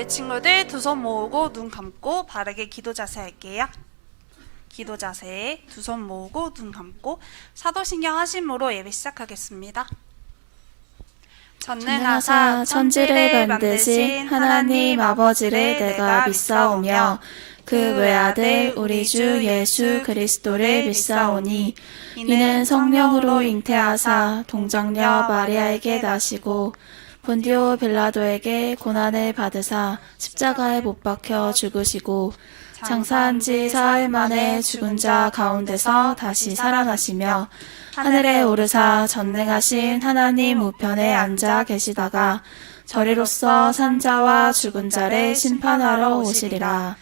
우리 친구들 두 손 모으고 눈 감고 바르게 기도 자세 할게요. 기도 자세, 두 손 모으고 눈 감고 사도신경 하심으로 예배 시작하겠습니다. 전능하사 천지를 만드신 하나님 아버지를 내가 믿사오며 그 외아들 우리 주 예수 그리스도를 믿사오니 이는 성령으로 잉태하사 동정녀 마리아에게 나시고 본디오 빌라도에게 고난을 받으사 십자가에 못 박혀 죽으시고 장사한 지 사흘 만에 죽은 자 가운데서 다시 살아나시며 하늘에 오르사 전능하신 하나님 우편에 앉아 계시다가 저리로서 산자와 죽은 자를 심판하러 오시리라.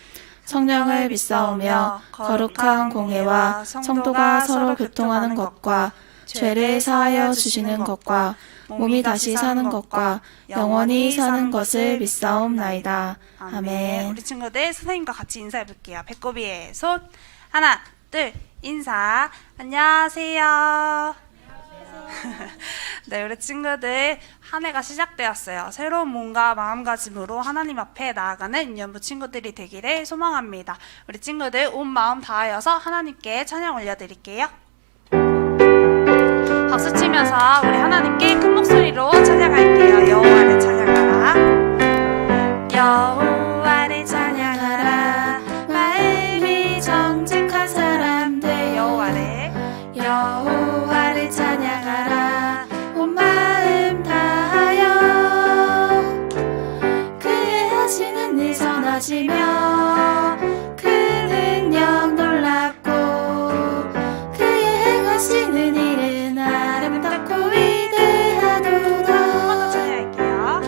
성령을 믿사오며 거룩한 공회와 성도가 서로 교통하는 것과 죄를 사하여 주시는 것과 몸이 다시 사는 것과 영원히 사는 것을 믿사옵나이다. 아멘. 우리 친구들 선생님과 같이 인사해 볼게요. 배꼽 위에 손. 하나, 둘, 인사. 안녕하세요. 네, 우리 친구들 한 해가 시작되었어요. 새로운 몸과 마음가짐으로 하나님 앞에 나아가는 인연부 친구들이 되기를 소망합니다. 우리 친구들 온 마음 다하여서 하나님께 찬양 올려드릴게요. 박수 치면서 우리 하나님께 큰 목소리로 찬양할게요. 여호와를 찬양하라. 여호와를 찬양하라. 마음이 정직한 사람들 여호와를 찬양하라. 온 마음 다하여 그의 하시는 일 선하시며 그 능력 놀랍고 그의 행하시는 일은 아름답고 위대하도다. 찬양할게요.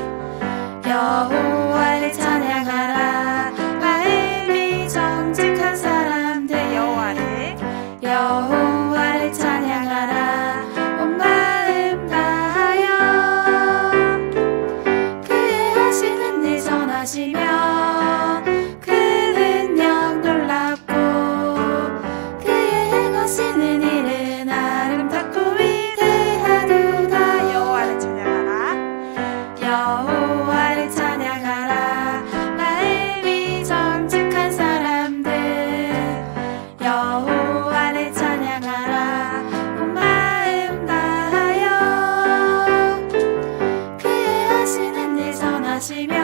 여호와를 찬양하라. 마음이 정직한 사람들 여호와를 찬양하라. 온 마음 다하여 그의 하시는 일 선하시며 그 능력 놀랍고 그의 행하시는 일은 아름답고 위대하도다. 여호와를 찬양하라. 여호와를 찬양하라. 마음이 정직한 사람들 여호와를 찬양하라. 온 마음 다하여 그의 하시는 일 선하시며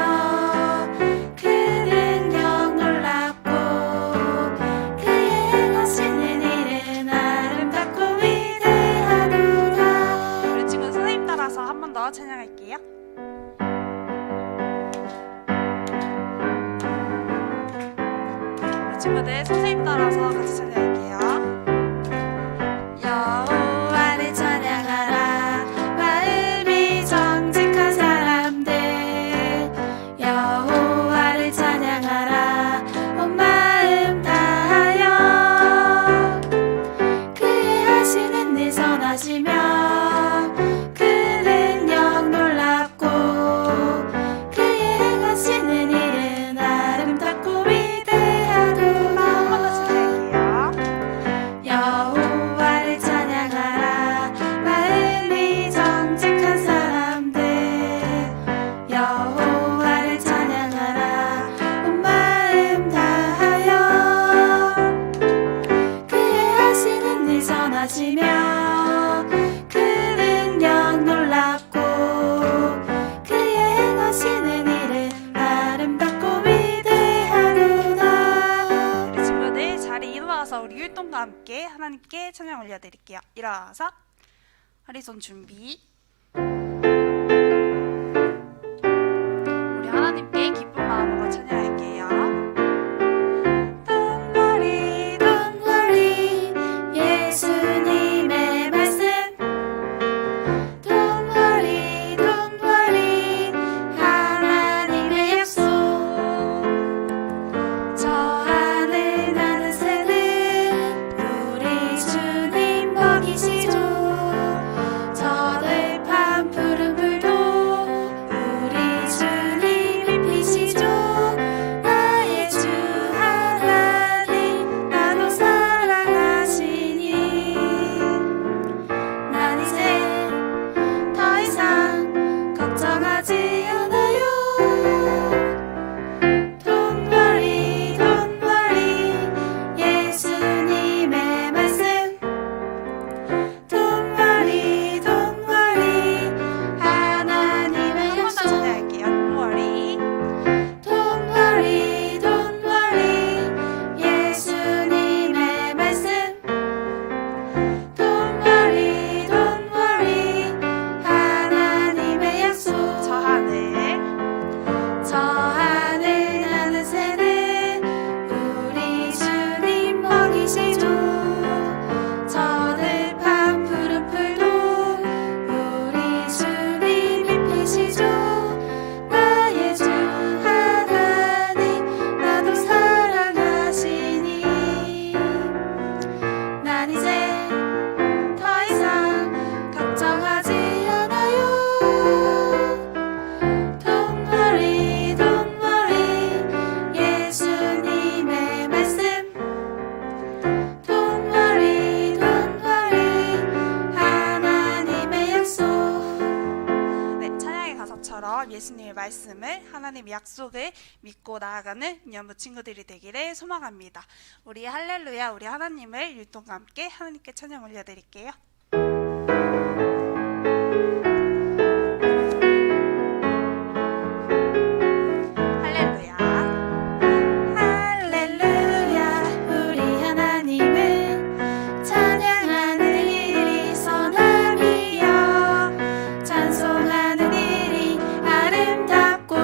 그 능력 놀랍고 그의 행하시는 일은 아름답고 위대하도다. 우리 친구 선생님 따라서 한 번 더 찬양할게요. 우리 친구들 선생님 따라서 같이 찬양할게요. 여호와를 찬양하라. 마음이 정직한 사람들 여호와를 찬양하라. 온 마음 다하여 그의 하시는 일 선하시며 그 능력 놀랍고 그의 행하시는 일은 아름답고 한 번 더 위대하도다. 찬양할게요. 여호와를 찬양하라. 마음이 정직한 사람들 여호와를 찬양하라. 온 마음 다하여 그의 하시는 일 선하시며 그 능력 놀랍고 그의 행하시는 일은 아름답고 위대하도다. 우리 친구들 자리 일어나서 우리 율동과 함께 하나님께 찬양 올려드릴게요. 일어나서 허리손 준비. 우리 하나님께 기쁜 마음으로 찬양할게요. Don't worry, Don't worry, 예수님의 말씀. Don't worry, don't worry, 하나님의 약속. 저 하늘 나는 새는 우리 주님 먹이시죠. 저들 예수님의 말씀을 하나님의 약속을 믿고 나아가는 유년부 친구들이 되기를 소망합니다. 우리 할렐루야 우리 하나님을 율동과 함께 하나님께 찬양 올려드릴게요. 할렐루야 할렐루야 우리 하나님을 찬양하는 일이 선함이여 찬송하는 일이 아름답고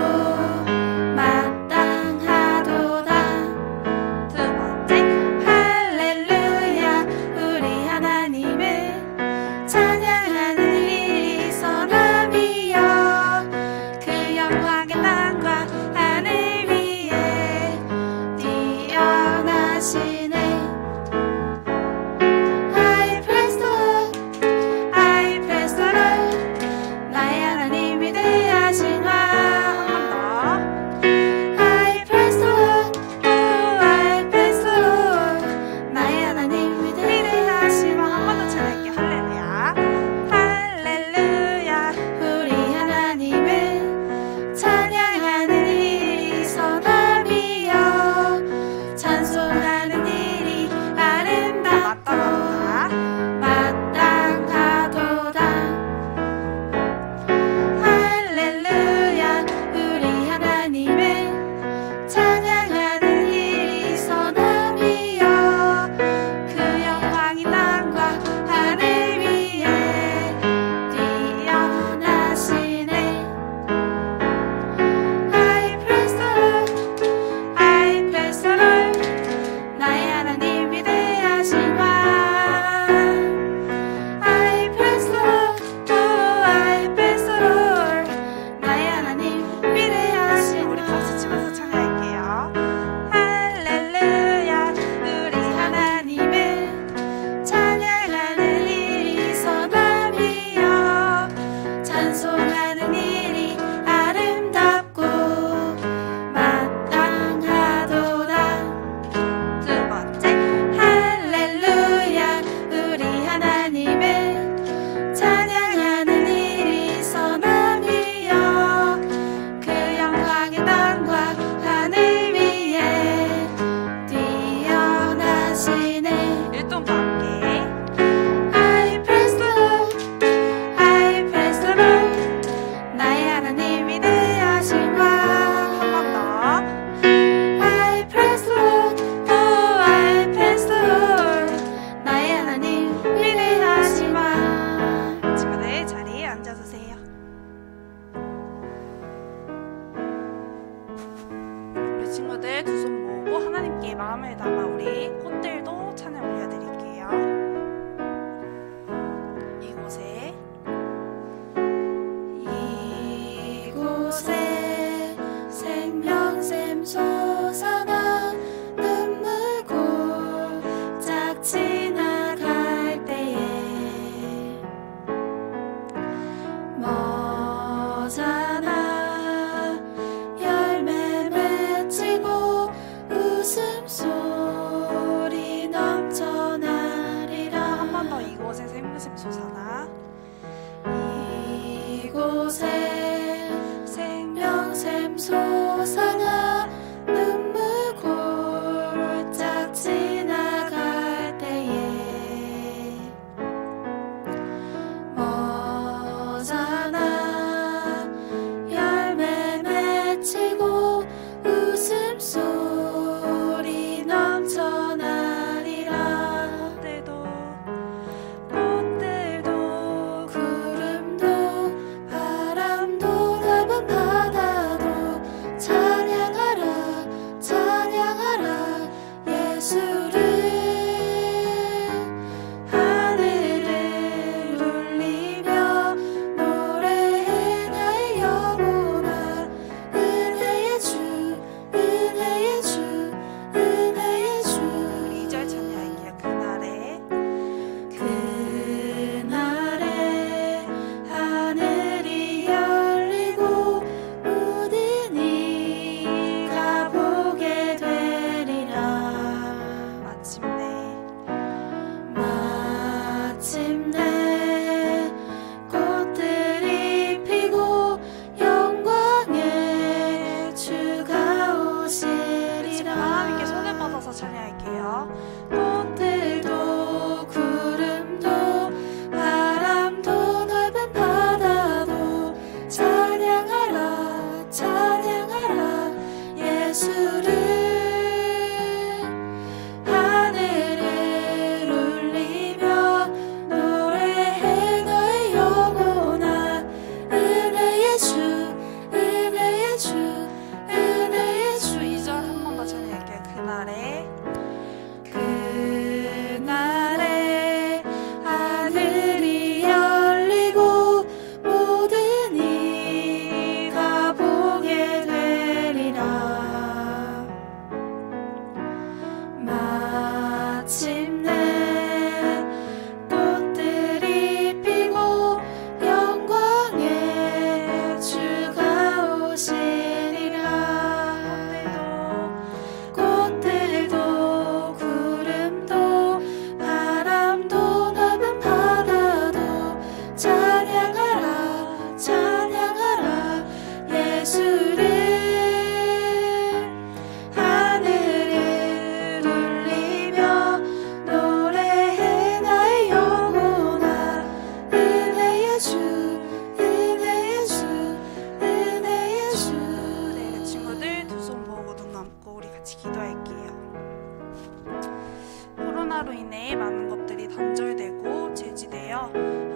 마땅하도다 두 번째 할렐루야 우리 하나님을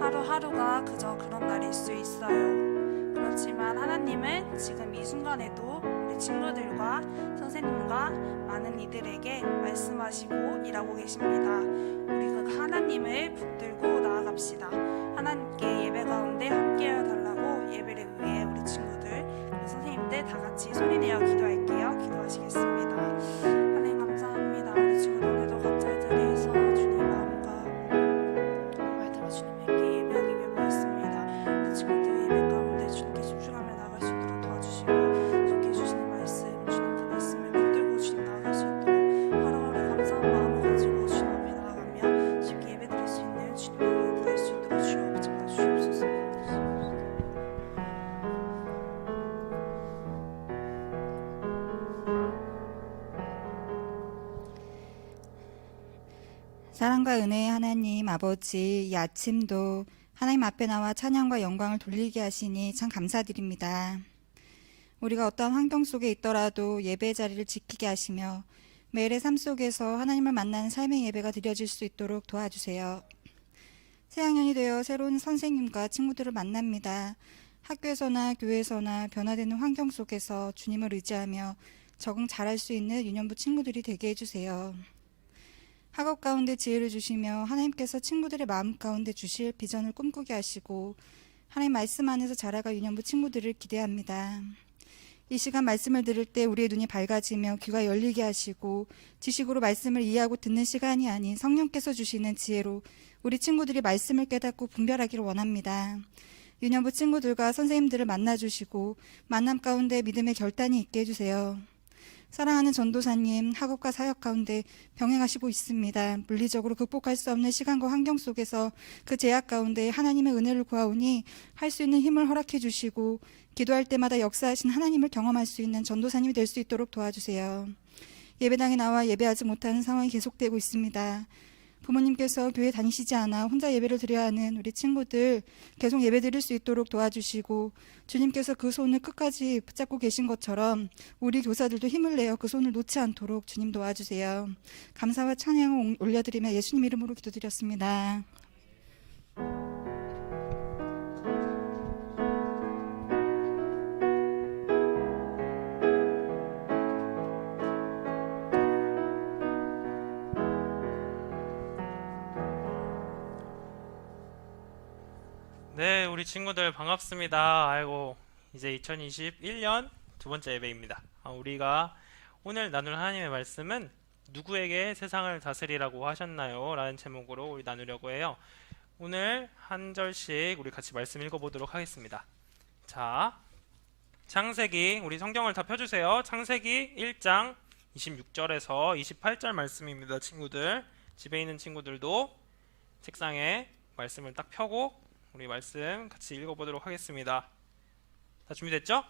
하루하루가 그저 그런 날일 수 있어요. 그렇지만 하나님은 지금 이 순간에도 우리 친구들과 선생님과 많은 이들에게 말씀하시고 일하고 계십니다. 우리 그 하나님을 붙들고 나아갑시다. 하나님께 예배 가운데 함께하여 달라고 예배를 위해 우리 친구들, 우리 선생님들 다 같이 소리내어 기도할게요. 기도하시겠습니다. 하나님 감사합니다. 우리 친구들 오늘도 각자의 자리에서 주님 마음과 말 들어 주님에게 예배하기 위해 모였습니다. 우리 친구들 예배 가운데 주님께 집중하며 나아갈 수 있도록 도와주시고 주님께 주시는 말씀, 주님 그 말씀을 붙들고 주님 나아갈 수 있도록 하루하루 감사한 마음을 가지고 주님 앞에 나아가며 쉽게 예배 드릴 수 있는 주님의 은혜를 구할 수 있도록 주여 아버지 도와주시옵소서. 사랑과 은혜의 하나님 아버지, 이 아침도 하나님 앞에 나와 찬양과 영광을 돌리게 하시니 참 감사드립니다. 우리가 어떤 환경 속에 있더라도 예배 자리를 지키게 하시며 매일의 삶 속에서 하나님을 만나는 삶의 예배가 드려질 수 있도록 도와주세요. 새학년이 되어 새로운 선생님과 친구들을 만납니다. 학교에서나 교회에서나 변화되는 환경 속에서 주님을 의지하며 적응 잘할 수 있는 유년부 친구들이 되게 해주세요. 학업 가운데 지혜를 주시며 하나님께서 친구들의 마음 가운데 주실 비전을 꿈꾸게 하시고 하나님 말씀 안에서 자라갈 유년부 친구들을 기대합니다. 이 시간 말씀을 들을 때 우리의 눈이 밝아지며 귀가 열리게 하시고 지식으로 말씀을 이해하고 듣는 시간이 아닌 성령께서 주시는 지혜로 우리 친구들이 말씀을 깨닫고 분별하기를 원합니다. 유년부 친구들과 선생님들을 만나주시고 만남 가운데 믿음의 결단이 있게 해주세요. 사랑하는 전도사님, 학업과 사역 가운데 병행하시고 있습니다. 물리적으로 극복할 수 없는 시간과 환경 속에서 그 제약 가운데 하나님의 은혜를 구하오니 할 수 있는 힘을 허락해 주시고 기도할 때마다 역사하신 하나님을 경험할 수 있는 전도사님이 될 수 있도록 도와주세요. 예배당에 나와 예배하지 못하는 상황이 계속되고 있습니다. 부모님께서 교회 다니시지 않아 혼자 예배를 드려야 하는 우리 친구들 계속 예배 드릴 수 있도록 도와주시고 주님께서 그 손을 끝까지 붙잡고 계신 것처럼 우리 교사들도 힘을 내어 그 손을 놓지 않도록 주님 도와주세요. 감사와 찬양을 올려드리며 예수님 이름으로 기도드렸습니다. 네, 우리 친구들 반갑습니다. 아이고, 이제 2021년 두 번째 예배입니다. 우리가 오늘 나눌 하나님의 말씀은 누구에게 세상을 다스리라고 하셨나요? 라는 제목으로 우리 나누려고 해요. 오늘 한 절씩 우리 같이 말씀 읽어보도록 하겠습니다. 자, 창세기, 우리 성경을 다 펴주세요. 창세기 1장 26절에서 28절 말씀입니다. 친구들, 집에 있는 친구들도 책상에 말씀을 딱 펴고 우리 말씀 같이 읽어보도록 하겠습니다. 다 준비됐죠?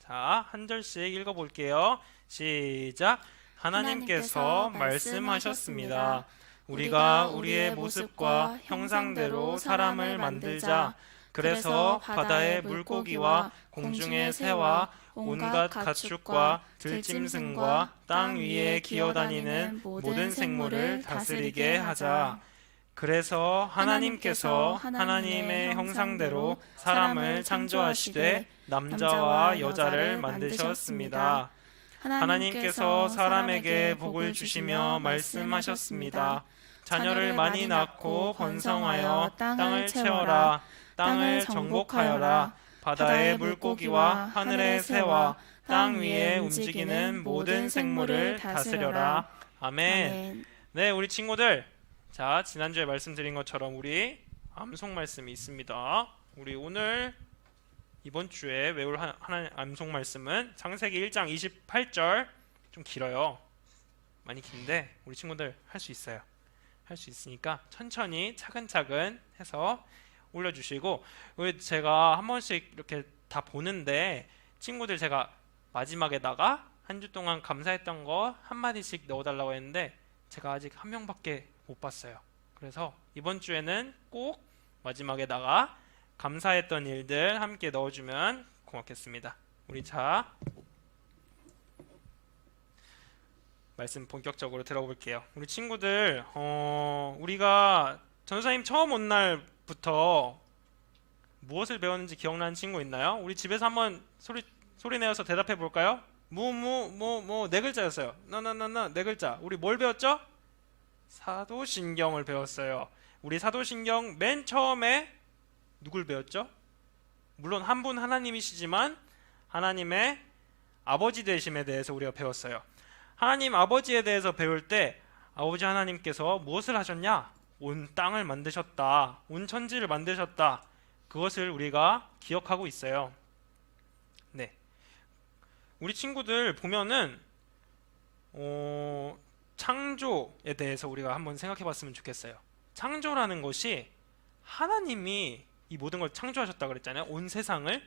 자, 한 절씩 읽어볼게요. 시작. 하나님께서 말씀하셨습니다. 우리가 우리의 모습과 형상대로 사람을 만들자. 그래서 바다의 물고기와 공중의 새와 온갖 가축과 들짐승과 땅 위에 기어다니는 모든 생물을 다스리게 하자. 그래서 하나님께서 하나님의 형상대로 사람을 창조하시되 남자와 여자를 만드셨습니다. 하나님께서 사람에게 복을 주시며 말씀하셨습니다. 자녀를 많이 낳고 번성하여 땅을 채워라. 땅을 정복하여라. 바다의 물고기와 하늘의 새와 땅 위에 움직이는 모든 생물을 다스려라. 아멘. 네, 우리 친구들, 자, 지난주에 말씀드린 것처럼 우리 암송 말씀이 있습니다. 우리 오늘 이번 주에 외울 하나님 암송 말씀은 창세기 1장 28절. 좀 길어요. 많이 긴데 우리 친구들 할 수 있어요. 할 수 있으니까 천천히 차근차근 해서 올려주시고, 제가 한 번씩 이렇게 다 보는데 친구들 제가 마지막에다가 한 주 동안 감사했던 거 한마디씩 넣어달라고 했는데 제가 아직 한 명밖에 못 봤어요. 그래서 이번 주에는 꼭 마지막에다가 감사했던 일들 함께 넣어주면 고맙겠습니다. 우리 자, 말씀 본격적으로 들어볼게요. 우리 친구들, 우리가 전도사님 처음 온 날 무엇부터 무엇을 배웠는지 기억나는 친구 있나요? 우리 집에서 한번 소리 내어서 대답해 볼까요? 네 글자였어요. 네 글자. 우리 뭘 배웠죠? 사도신경을 배웠어요. 우리 사도신경 맨 처음에 누굴 배웠죠? 물론 한 분 하나님이시지만 하나님의 아버지 되심에 대해서 우리가 배웠어요. 하나님 아버지에 대해서 배울 때 아버지 하나님께서 무엇을 하셨냐? 온 땅을 만드셨다. 온 천지를 만드셨다. 그것을 우리가 기억하고 있어요. 네. 우리 친구들 보면은 창조에 대해서 우리가 한번 생각해 봤으면 좋겠어요. 창조라는 것이 하나님이 이 모든 걸 창조하셨다 그랬잖아요. 온 세상을.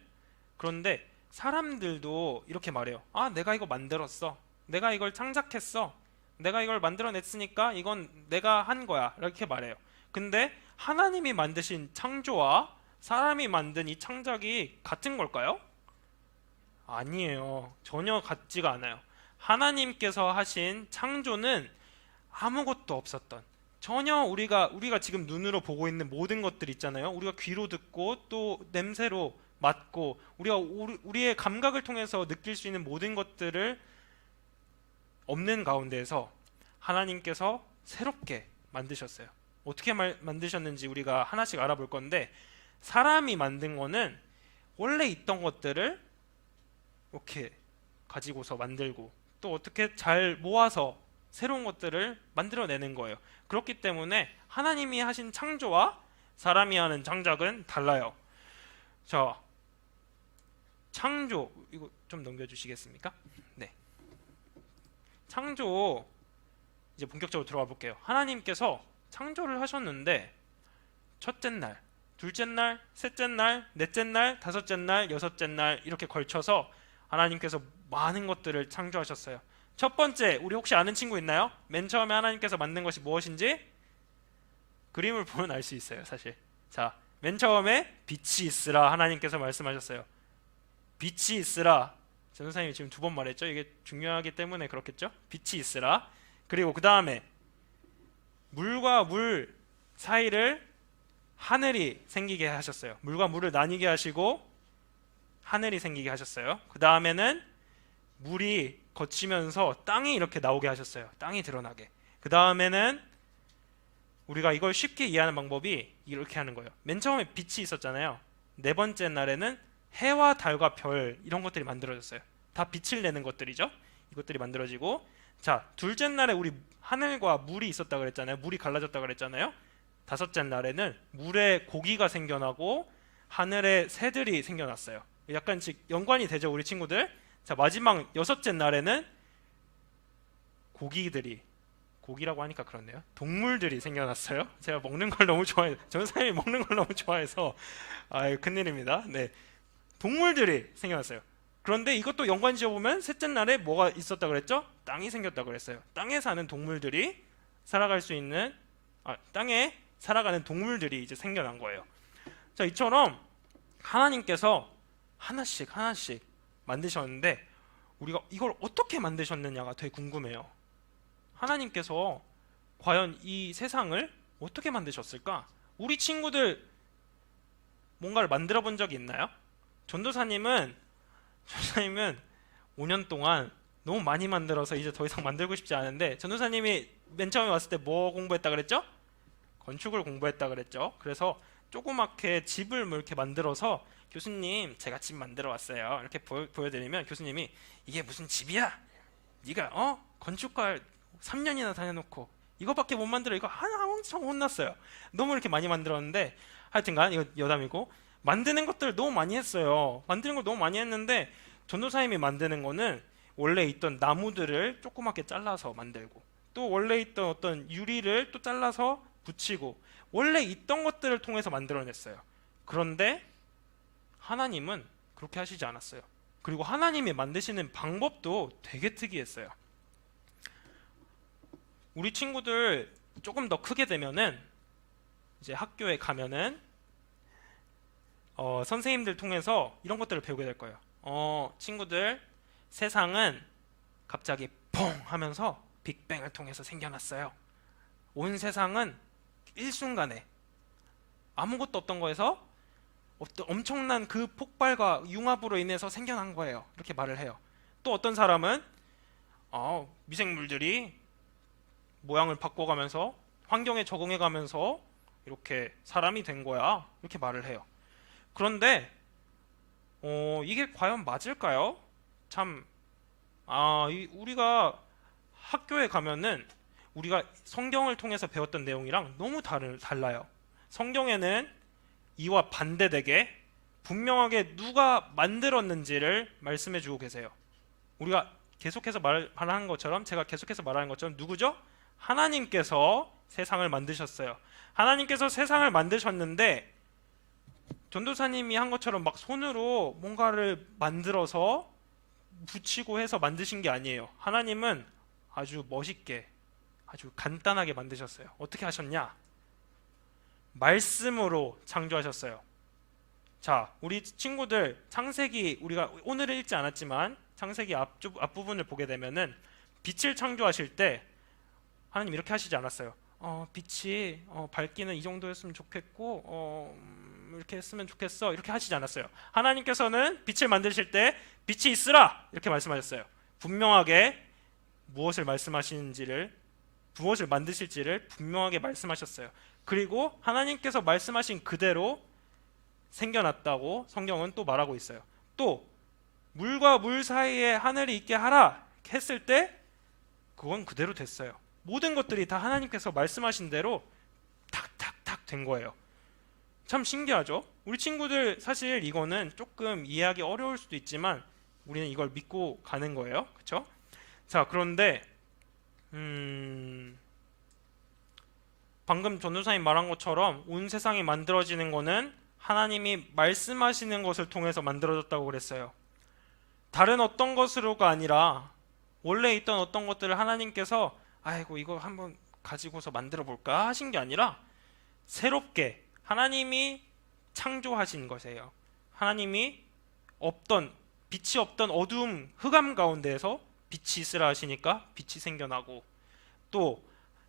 그런데 사람들도 이렇게 말해요. 아, 내가 이거 만들었어. 내가 이걸 창작했어. 내가 이걸 만들어냈으니까 이건 내가 한 거야. 이렇게 말해요. 근데 하나님이 만드신 창조와 사람이 만든 이 창작이 같은 걸까요? 아니에요. 전혀 같지가 않아요. 하나님께서 하신 창조는 아무것도 없었던, 전혀 우리가 지금 눈으로 보고 있는 모든 것들 있잖아요. 우리가 귀로 듣고 또 냄새로 맡고 우리의 감각을 통해서 느낄 수 있는 모든 것들을 없는 가운데에서 하나님께서 새롭게 만드셨어요. 어떻게 만드셨는지 우리가 하나씩 알아볼 건데, 사람이 만든 거는 원래 있던 것들을 이렇게 가지고서 만들고 또 어떻게 잘 모아서 새로운 것들을 만들어내는 거예요. 그렇기 때문에 하나님이 하신 창조와 사람이 하는 창작은 달라요. 자, 창조, 이거 좀 넘겨주시겠습니까? 네. 창조 이제 본격적으로 들어가 볼게요. 하나님께서 창조를 하셨는데 첫째 날, 둘째 날, 셋째 날, 넷째 날, 다섯째 날, 여섯째 날 이렇게 걸쳐서 하나님께서 많은 것들을 창조하셨어요. 첫 번째, 우리 혹시 아는 친구 있나요? 맨 처음에 하나님께서 만든 것이 무엇인지 그림을 보면 알 수 있어요, 사실. 자, 맨 처음에 빛이 있으라 하나님께서 말씀하셨어요. 빛이 있으라. 전도사님이 지금 두 번 말했죠. 이게 중요하기 때문에 그렇겠죠. 빛이 있으라. 그리고 그 다음에 물과 물 사이를 하늘이 생기게 하셨어요. 물과 물을 나뉘게 하시고 하늘이 생기게 하셨어요. 그 다음에는 물이 거치면서 땅이 이렇게 나오게 하셨어요. 땅이 드러나게. 그 다음에는 우리가 이걸 쉽게 이해하는 방법이 이렇게 하는 거예요. 맨 처음에 빛이 있었잖아요. 네 번째 날에는 해와 달과 별 이런 것들이 만들어졌어요. 다 빛을 내는 것들이죠. 이것들이 만들어지고, 자, 둘째 날에 우리 하늘과 물이 있었다 그랬잖아요. 물이 갈라졌다 그랬잖아요. 다섯째 날에는 물에 고기가 생겨나고 하늘에 새들이 생겨났어요. 약간씩 연관이 되죠, 우리 친구들. 자, 마지막 여섯째 날에는 고기라고 하니까 그렇네요. 동물들이 생겨났어요. 제가 먹는 걸 너무 좋아해요. 전사님이 먹는 걸 너무 좋아해서 큰일입니다. 네, 동물들이 생겨났어요. 그런데 이것도 연관 지어보면 셋째 날에 뭐가 있었다 그랬죠? 땅이 생겼다 그랬어요. 땅에 사는 동물들이 살아갈 수 있는, 땅에 살아가는 동물들이 이제 생겨난 거예요. 자, 이처럼 하나님께서 하나씩 만드셨는데 우리가 이걸 어떻게 만드셨느냐가 되게 궁금해요. 하나님께서 과연 이 세상을 어떻게 만드셨을까? 우리 친구들 뭔가를 만들어 본 적이 있나요? 전도사님은 5년 동안 너무 많이 만들어서 이제 더 이상 만들고 싶지 않은데, 전도사님이 맨 처음에 왔을 때 뭐 공부했다 그랬죠? 건축을 공부했다 그랬죠. 그래서 조그맣게 집을 뭐 이렇게 만들어서, 교수님 제가 집 만들어 왔어요 이렇게 보여드리면 교수님이 이게 무슨 집이야? 네가 건축과 3년이나 다녀놓고 이거밖에 못 만들어, 이거 엄청 혼났어요. 너무 이렇게 많이 만들었는데, 하여튼간 이거 여담이고, 만드는 것들을 너무 많이 했어요. 만드는 걸 너무 많이 했는데 전도사님이 만드는 거는 원래 있던 나무들을 조그맣게 잘라서 만들고, 또 원래 있던 어떤 유리를 또 잘라서 붙이고, 원래 있던 것들을 통해서 만들어냈어요. 그런데 하나님은 그렇게 하시지 않았어요. 그리고 하나님이 만드시는 방법도 되게 특이했어요. 우리 친구들 조금 더 크게 되면은 이제 학교에 가면은 선생님들 통해서 이런 것들을 배우게 될 거예요. 친구들, 세상은 갑자기 퐁 하면서 빅뱅을 통해서 생겨났어요. 온 세상은 일순간에 아무것도 없던 거에서 엄청난 그 폭발과 융합으로 인해서 생겨난 거예요. 이렇게 말을 해요. 또 어떤 사람은 미생물들이 모양을 바꿔가면서 환경에 적응해가면서 이렇게 사람이 된 거야. 이렇게 말을 해요. 그런데 이게 과연 맞을까요? 참, 우리가 학교에 가면은 우리가 성경을 통해서 배웠던 내용이랑 너무 달라요. 성경에는 이와 반대되게 분명하게 누가 만들었는지를 말씀해 주고 계세요. 우리가 계속해서 말하는 것처럼, 제가 계속해서 말하는 것처럼 누구죠? 하나님께서 세상을 만드셨어요. 하나님께서 세상을 만드셨는데 전도사님이 한 것처럼 막 손으로 뭔가를 만들어서 붙이고 해서 만드신 게 아니에요. 하나님은 아주 멋있게, 아주 간단하게 만드셨어요. 어떻게 하셨냐? 말씀으로 창조하셨어요. 자, 우리 친구들 창세기, 우리가 오늘은 읽지 않았지만 창세기 앞부분을 보게 되면은 빛을 창조하실 때 하나님 이렇게 하시지 않았어요. 빛이 밝기는 이 정도였으면 좋겠고 이렇게 했으면 좋겠어, 이렇게 하시지 않았어요. 하나님께서는 빛을 만드실 때 빛이 있으라 이렇게 말씀하셨어요. 분명하게 무엇을 만드실지를 분명하게 말씀하셨어요. 그리고 하나님께서 말씀하신 그대로 생겨났다고 성경은 또 말하고 있어요. 또 물과 물 사이에 하늘이 있게 하라 했을 때 그건 그대로 됐어요. 모든 것들이 다 하나님께서 말씀하신 대로 탁탁탁 된 거예요. 참 신기하죠? 우리 친구들 사실 이거는 조금 이해하기 어려울 수도 있지만 우리는 이걸 믿고 가는 거예요. 그렇죠? 자, 그런데 방금 전도사님 말한 것처럼 온 세상이 만들어지는 거는 하나님이 말씀하시는 것을 통해서 만들어졌다고 그랬어요. 다른 어떤 것으로가 아니라 원래 있던 어떤 것들을 하나님께서 아이고 이거 한번 가지고서 만들어 볼까 하신 게 아니라 새롭게 하나님이 창조하신 것이에요. 하나님이 빛이 없던 어두움 흑암 가운데에서 빛이 있으라 하시니까 빛이 생겨나고, 또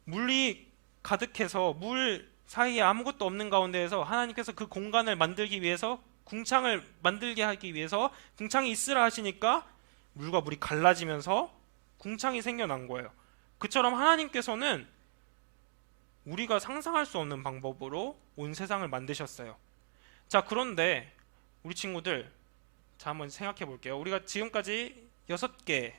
물이 가득해서 물 사이에 아무것도 없는 가운데에서 하나님께서 그 공간을 만들기 위해서 궁창을 만들게 하기 위해서 궁창이 있으라 하시니까 물과 물이 갈라지면서 궁창이 생겨난 거예요. 그처럼 하나님께서는 우리가 상상할 수 없는 방법으로 온 세상을 만드셨어요. 자, 그런데 우리 친구들, 자 한번 생각해 볼게요. 우리가 지금까지 6개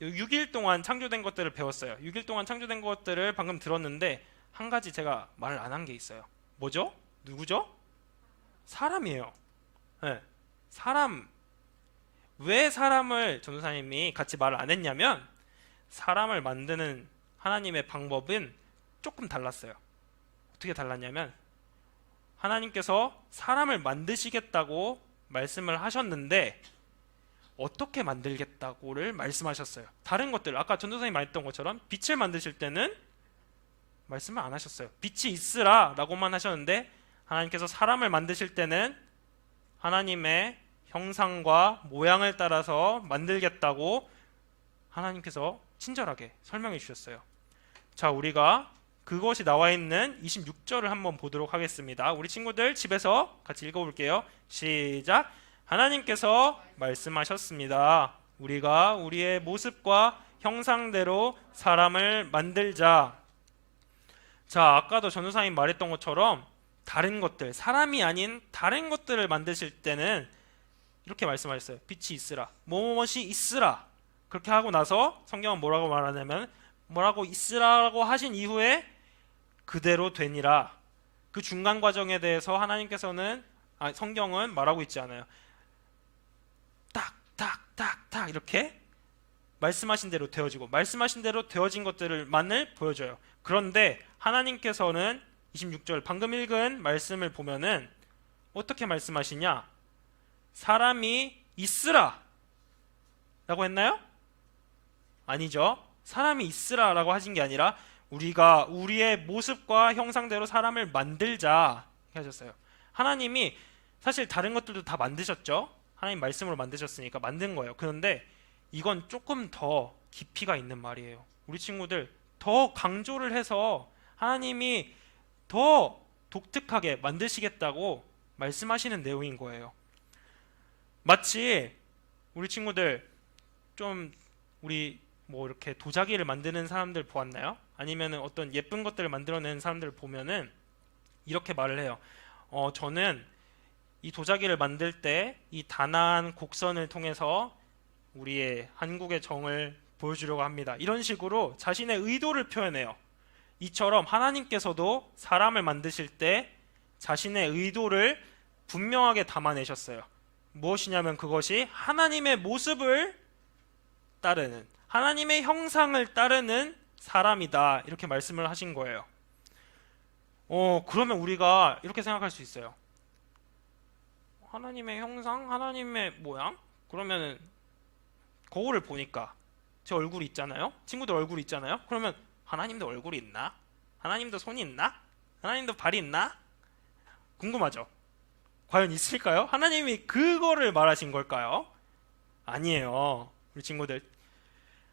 6일 동안 창조된 것들을 배웠어요. 6일 동안 창조된 것들을 방금 들었는데 한 가지 제가 말을 안 한 게 있어요. 뭐죠? 누구죠? 사람이에요. 네, 사람. 왜 사람을 전도사님이 같이 말을 안 했냐면 사람을 만드는 하나님의 방법은 조금 달랐어요. 어떻게 달랐냐면 하나님께서 사람을 만드시겠다고 말씀을 하셨는데 어떻게 만들겠다고를 말씀하셨어요. 다른 것들, 아까 전도사님이 말했던 것처럼 빛을 만드실 때는 말씀을 안 하셨어요. 빛이 있으라 라고만 하셨는데 하나님께서 사람을 만드실 때는 하나님의 형상과 모양을 따라서 만들겠다고 하나님께서 친절하게 설명해 주셨어요. 자, 우리가 그것이 나와 있는 26절을 한번 보도록 하겠습니다. 우리 친구들 집에서 같이 읽어볼게요. 시작. 하나님께서 말씀하셨습니다. 우리가 우리의 모습과 형상대로 사람을 만들자. 자, 아까도 전도사님 말했던 것처럼 다른 것들, 사람이 아닌 다른 것들을 만드실 때는 이렇게 말씀하셨어요. 빛이 있으라, 무엇이 있으라. 그렇게 하고 나서 성경은 뭐라고 말하냐면 뭐라고 있으라고 하신 이후에 그대로 되니라. 그 중간 과정에 대해서 하나님께서는 성경은 말하고 있지 않아요. 딱 이렇게 말씀하신 대로 되어지고 말씀하신 대로 되어진 것들만을 보여줘요. 그런데 하나님께서는 26절 방금 읽은 말씀을 보면은 어떻게 말씀하시냐? 사람이 있으라 라고 했나요? 아니죠. 사람이 있으라 라고 하신 게 아니라 우리가 우리의 모습과 형상대로 사람을 만들자 하셨어요. 하나님이 사실 다른 것들도 다 만드셨죠. 하나님 말씀으로 만드셨으니까 만든 거예요. 그런데 이건 조금 더 깊이가 있는 말이에요. 우리 친구들 더 강조를 해서 하나님이 더 독특하게 만드시겠다고 말씀하시는 내용인 거예요. 마치 우리 친구들 좀 우리 뭐 이렇게 도자기를 만드는 사람들 보았나요? 아니면은 어떤 예쁜 것들을 만들어내는 사람들 보면은 이렇게 말을 해요. 저는 이 도자기를 만들 때 이 단아한 곡선을 통해서 우리의 한국의 정을 보여주려고 합니다. 이런 식으로 자신의 의도를 표현해요. 이처럼 하나님께서도 사람을 만드실 때 자신의 의도를 분명하게 담아내셨어요. 무엇이냐면 그것이 하나님의 모습을 따르는, 하나님의 형상을 따르는 사람이다, 이렇게 말씀을 하신 거예요. 그러면 우리가 이렇게 생각할 수 있어요. 하나님의 형상, 하나님의 모양? 그러면 거울을 보니까 제 얼굴이 있잖아요. 친구들 얼굴이 있잖아요. 그러면 하나님도 얼굴이 있나? 하나님도 손이 있나? 하나님도 발이 있나? 궁금하죠? 과연 있을까요? 하나님이 그거를 말하신 걸까요? 아니에요. 우리 친구들,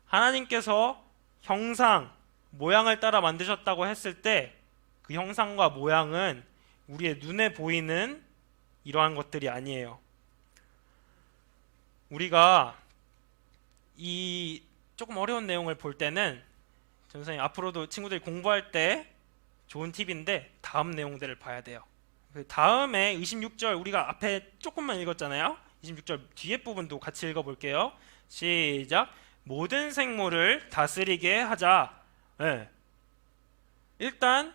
하나님께서 형상, 모양을 따라 만드셨다고 했을 때 그 형상과 모양은 우리의 눈에 보이는 이러한 것들이 아니에요. 우리가 이 조금 어려운 내용을 볼 때는 선생님 앞으로도 친구들이 공부할 때 좋은 팁인데 다음 내용들을 봐야 돼요. 그 다음에 26절 우리가 앞에 조금만 읽었잖아요. 26절 뒤에 부분도 같이 읽어볼게요. 시작. 모든 생물을 다스리게 하자. 네. 일단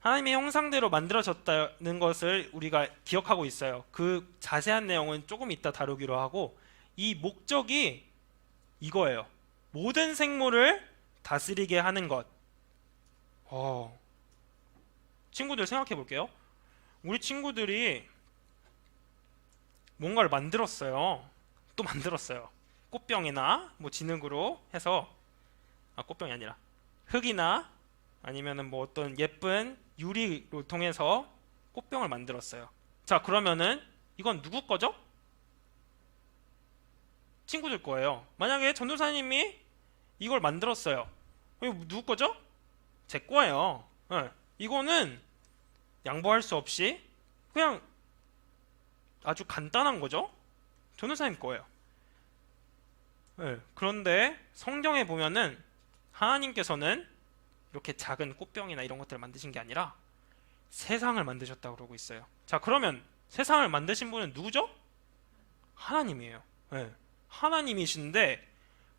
하나님의 형상대로 만들어졌다는 것을 우리가 기억하고 있어요. 그 자세한 내용은 조금 이따 다루기로 하고, 이 목적이 이거예요. 모든 생물을 다스리게 하는 것. 친구들 생각해 볼게요. 우리 친구들이 뭔가를 만들었어요. 또 만들었어요. 꽃병이나 뭐 진흙으로 해서, 꽃병이 아니라 흙이나 아니면은 뭐 어떤 예쁜 유리로 통해서 꽃병을 만들었어요. 자, 그러면은 이건 누구 거죠? 친구들 거예요. 만약에 전도사님이 이걸 만들었어요. 이거 누구 거죠? 제 거예요. 네. 이거는 양보할 수 없이 그냥 아주 간단한 거죠. 전도사님 거예요. 네. 그런데 성경에 보면은 하나님께서는 이렇게 작은 꽃병이나 이런 것들을 만드신 게 아니라 세상을 만드셨다고 그러고 있어요. 자, 그러면 세상을 만드신 분은 누구죠? 하나님이에요. 네. 하나님이신데,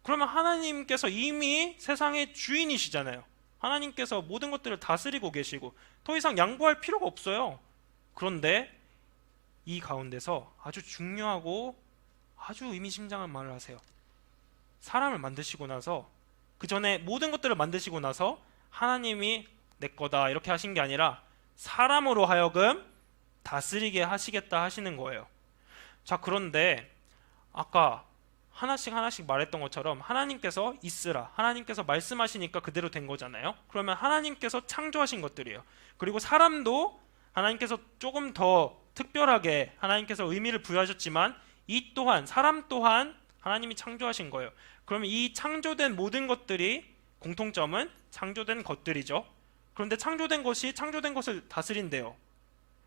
그러면 하나님께서 이미 세상의 주인이시잖아요. 하나님께서 모든 것들을 다스리고 계시고 더 이상 양보할 필요가 없어요. 그런데 이 가운데서 아주 중요하고 아주 의미심장한 말을 하세요. 사람을 만드시고 나서, 그 전에 모든 것들을 만드시고 나서 하나님이 내 거다 이렇게 하신 게 아니라 사람으로 하여금 다스리게 하시겠다 하시는 거예요. 자, 그런데 아까 하나씩 말했던 것처럼 하나님께서 있으라, 하나님께서 말씀하시니까 그대로 된 거잖아요. 그러면 하나님께서 창조하신 것들이에요. 그리고 사람도 하나님께서 조금 더 특별하게 하나님께서 의미를 부여하셨지만 이 또한, 사람 또한 하나님이 창조하신 거예요. 그러면 이 창조된 모든 것들이 공통점은 창조된 것들이죠. 그런데 창조된 것이 창조된 것을 다스린대요.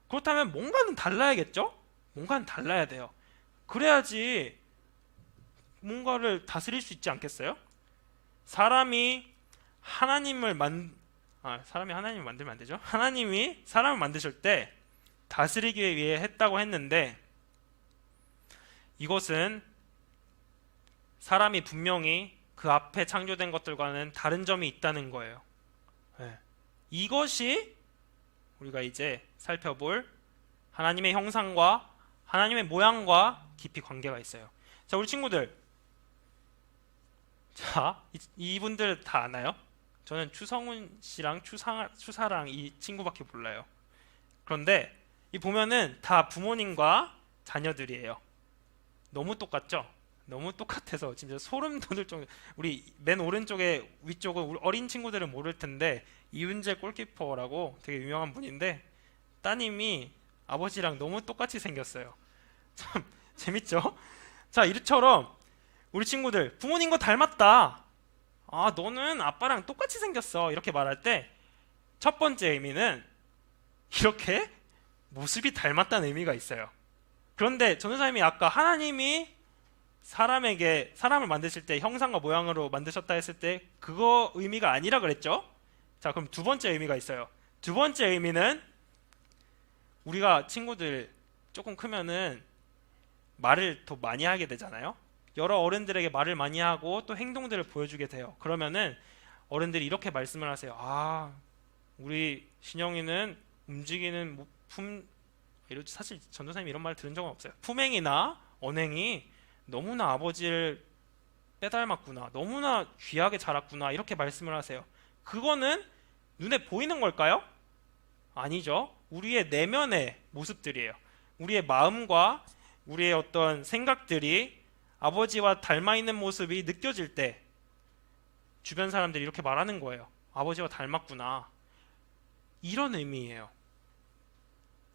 그렇다면 뭔가는 달라야겠죠? 뭔가는 달라야 돼요. 그래야지 뭔가를 다스릴 수 있지 않겠어요? 사람이 하나님을 만들면 안 되죠. 하나님이 사람을 만드실 때 다스리기 위해 했다고 했는데, 이것은 사람이 분명히 그 앞에 창조된 것들과는 다른 점이 있다는 거예요. 네. 이것이 우리가 이제 살펴볼 하나님의 형상과 하나님의 모양과 깊이 관계가 있어요. 자, 우리 친구들, 자, 이분들 다 아나요? 저는 추성훈 씨랑 추사랑 이 친구밖에 몰라요. 그런데 이 보면은 다 부모님과 자녀들이에요. 너무 똑같죠? 너무 똑같아서 진짜 소름 돋을 정도. 우리 맨 오른쪽에 위쪽은 우리 어린 친구들은 모를 텐데 이윤재 골키퍼라고 되게 유명한 분인데, 따님이 아버지랑 너무 똑같이 생겼어요. 참 재밌죠? 자, 이처럼 우리 친구들 부모님과 닮았다, 너는 아빠랑 똑같이 생겼어, 이렇게 말할 때 첫 번째 의미는 이렇게 모습이 닮았다는 의미가 있어요. 그런데 전도사님이 아까 하나님이 사람을 만드실 때 형상과 모양으로 만드셨다 했을 때 그거 의미가 아니라 그랬죠? 자, 그럼 두 번째 의미가 있어요. 두 번째 의미는 우리가 친구들 조금 크면은 말을 더 많이 하게 되잖아요. 여러 어른들에게 말을 많이 하고 또 행동들을 보여주게 돼요. 그러면은 어른들이 이렇게 말씀을 하세요. 아, 우리 신영이는 움직이는 사실 전도사님 이런 말 들은 적은 없어요. 품행이나 언행이 너무나 아버지를 빼닮았구나, 너무나 귀하게 자랐구나, 이렇게 말씀을 하세요. 그거는 눈에 보이는 걸까요? 아니죠. 우리의 내면의 모습들이에요. 우리의 마음과 우리의 어떤 생각들이 아버지와 닮아 있는 모습이 느껴질 때 주변 사람들이 이렇게 말하는 거예요. 아버지와 닮았구나. 이런 의미예요.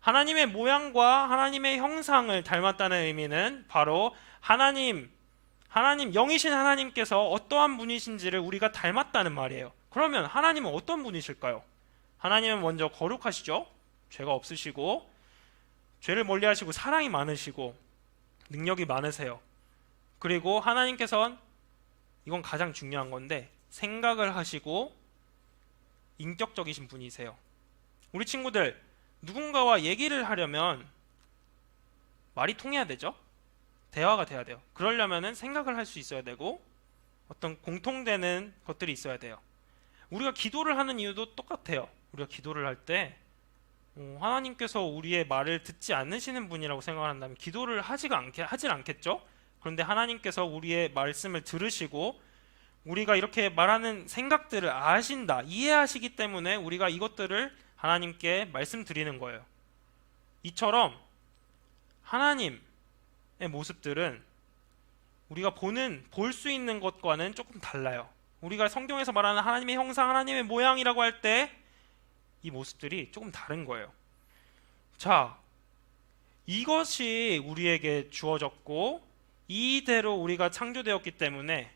하나님의 모양과 하나님의 형상을 닮았다는 의미는 바로 하나님 영이신 하나님께서 어떠한 분이신지를 우리가 닮았다는 말이에요. 그러면 하나님은 어떤 분이실까요? 하나님은 먼저 거룩하시죠. 죄가 없으시고 죄를 멀리하시고 사랑이 많으시고 능력이 많으세요. 그리고 하나님께서는 이건 가장 중요한 건데 생각을 하시고 인격적이신 분이세요. 우리 친구들 누군가와 얘기를 하려면 말이 통해야 되죠. 대화가 돼야 돼요. 그러려면은 생각을 할 수 있어야 되고 어떤 공통되는 것들이 있어야 돼요. 우리가 기도를 하는 이유도 똑같아요. 우리가 기도를 할 때 하나님께서 우리의 말을 듣지 않으시는 분이라고 생각한다면 기도를 하질 않겠죠? 그런데 하나님께서 우리의 말씀을 들으시고 우리가 이렇게 말하는 생각들을 아신다, 이해하시기 때문에 우리가 이것들을 하나님께 말씀드리는 거예요. 이처럼 하나님의 모습들은 우리가 볼 수 있는 것과는 조금 달라요. 우리가 성경에서 말하는 하나님의 형상, 하나님의 모양이라고 할 때 이 모습들이 조금 다른 거예요. 자, 이것이 우리에게 주어졌고 이대로 우리가 창조되었기 때문에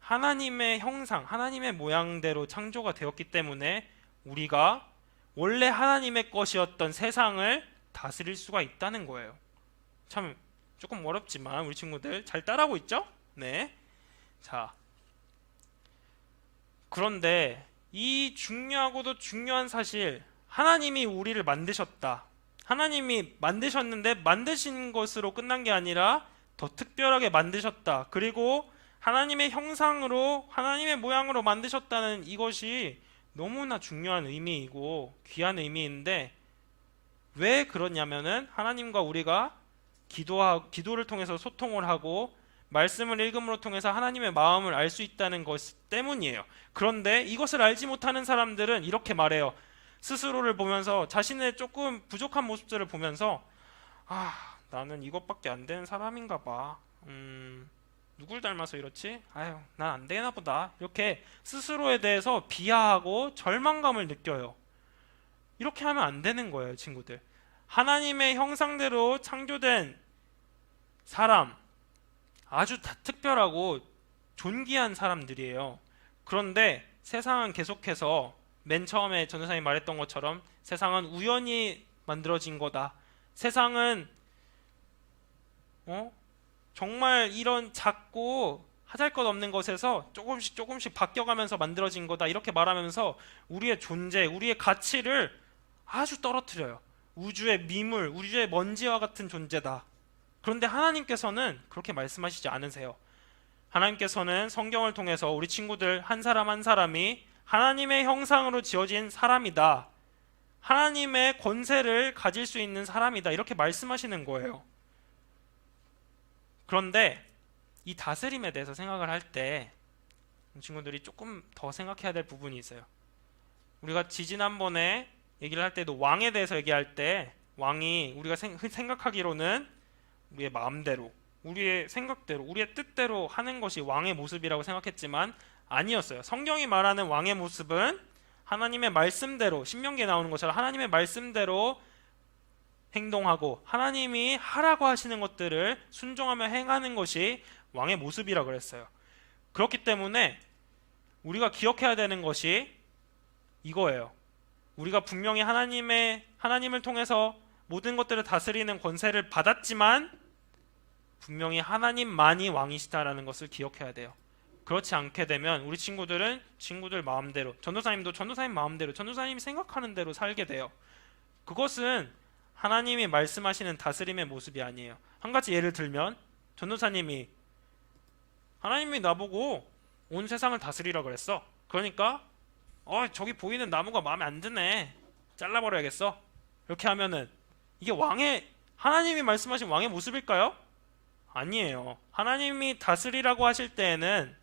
하나님의 형상, 하나님의 모양대로 창조가 되었기 때문에 우리가 원래 하나님의 것이었던 세상을 다스릴 수가 있다는 거예요. 참 조금 어렵지만 우리 친구들 잘 따라하고 있죠? 네. 자, 그런데 이 중요하고도 중요한 사실, 하나님이 우리를 만드셨다. 하나님이 만드셨는데 만드신 것으로 끝난 게 아니라 더 특별하게 만드셨다. 그리고 하나님의 형상으로, 하나님의 모양으로 만드셨다는 이것이 너무나 중요한 의미이고 귀한 의미인데 왜 그러냐면은 하나님과 우리가 기도를 통해서 소통을 하고 말씀을 읽음으로 통해서 하나님의 마음을 알 수 있다는 것 때문이에요. 그런데 이것을 알지 못하는 사람들은 이렇게 말해요. 스스로를 보면서 자신의 조금 부족한 모습들을 보면서 나는 이것밖에 안 되는 사람인가 봐. 누굴 닮아서 이렇지? 아유, 난 안 되나 보다. 이렇게 스스로에 대해서 비하하고 절망감을 느껴요. 이렇게 하면 안 되는 거예요, 친구들. 하나님의 형상대로 창조된 사람, 아주 특별하고 존귀한 사람들이에요. 그런데 세상은 계속해서 맨 처음에 전도사님이 말했던 것처럼 세상은 우연히 만들어진 거다. 세상은 정말 이런 작고 하잘것없는 것에서 조금씩 바뀌어가면서 만들어진 거다. 이렇게 말하면서 우리의 존재, 우리의 가치를 아주 떨어뜨려요. 우주의 미물, 우주의 먼지와 같은 존재다. 그런데 하나님께서는 그렇게 말씀하시지 않으세요. 하나님께서는 성경을 통해서 우리 친구들 한 사람 한 사람이 하나님의 형상으로 지어진 사람이다. 하나님의 권세를 가질 수 있는 사람이다. 이렇게 말씀하시는 거예요. 그런데 이 다스림에 대해서 생각을 할 때 친구들이 조금 더 생각해야 될 부분이 있어요. 우리가 지지난번에 얘기를 할 때도 왕에 대해서 얘기할 때 왕이 우리가 생각하기로는 우리의 마음대로, 우리의 생각대로, 우리의 뜻대로 하는 것이 왕의 모습이라고 생각했지만 아니었어요. 성경이 말하는 왕의 모습은 하나님의 말씀대로, 신명기에 나오는 것처럼 하나님의 말씀대로 행동하고 하나님이 하라고 하시는 것들을 순종하며 행하는 것이 왕의 모습이라고 그랬어요. 그렇기 때문에 우리가 기억해야 되는 것이 이거예요. 우리가 분명히 하나님을 통해서 모든 것들을 다스리는 권세를 받았지만 분명히 하나님만이 왕이시다라는 것을 기억해야 돼요. 그렇지 않게 되면 우리 친구들은 친구들 마음대로, 전도사님도 전도사님 마음대로, 전도사님이 생각하는 대로 살게 돼요. 그것은 하나님이 말씀하시는 다스림의 모습이 아니에요. 한 가지 예를 들면 전도사님이 하나님이 나보고 온 세상을 다스리라 그랬어. 그러니까 저기 보이는 나무가 마음에 안 드네, 잘라버려야겠어. 이렇게 하면은 이게 하나님이 말씀하신 왕의 모습일까요? 아니에요. 하나님이 다스리라고 하실 때에는,